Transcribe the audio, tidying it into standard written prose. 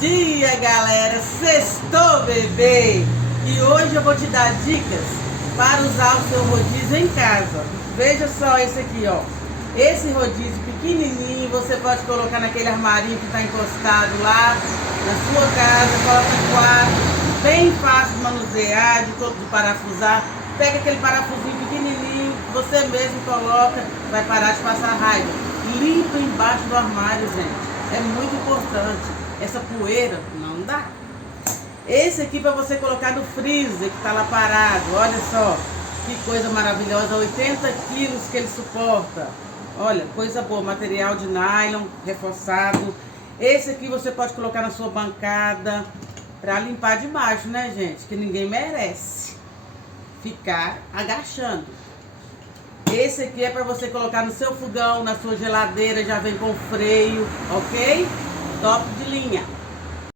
dia, galera! Sextou, bebê! E hoje eu vou te dar dicas para usar o seu rodízio em casa. Veja só esse aqui, ó. Esse rodízio pequenininho, você pode colocar naquele armarinho que está encostado lá na sua casa, coloca no quarto, bem fácil de manusear, de parafusar. Pega aquele parafusinho pequenininho, você mesmo coloca, vai parar de passar raiva. Limpa embaixo do armário, gente. É muito importante. Essa poeira não dá. Esse aqui para você colocar no freezer, que está lá parado. Olha só, que coisa maravilhosa. 80 quilos que ele suporta. Olha, coisa boa. Material de nylon, reforçado. Esse aqui você pode colocar na sua bancada para limpar de baixo, né, gente? Que ninguém merece ficar agachando. Esse aqui é para você colocar no seu fogão, na sua geladeira, já vem com freio, ok? Top de linha.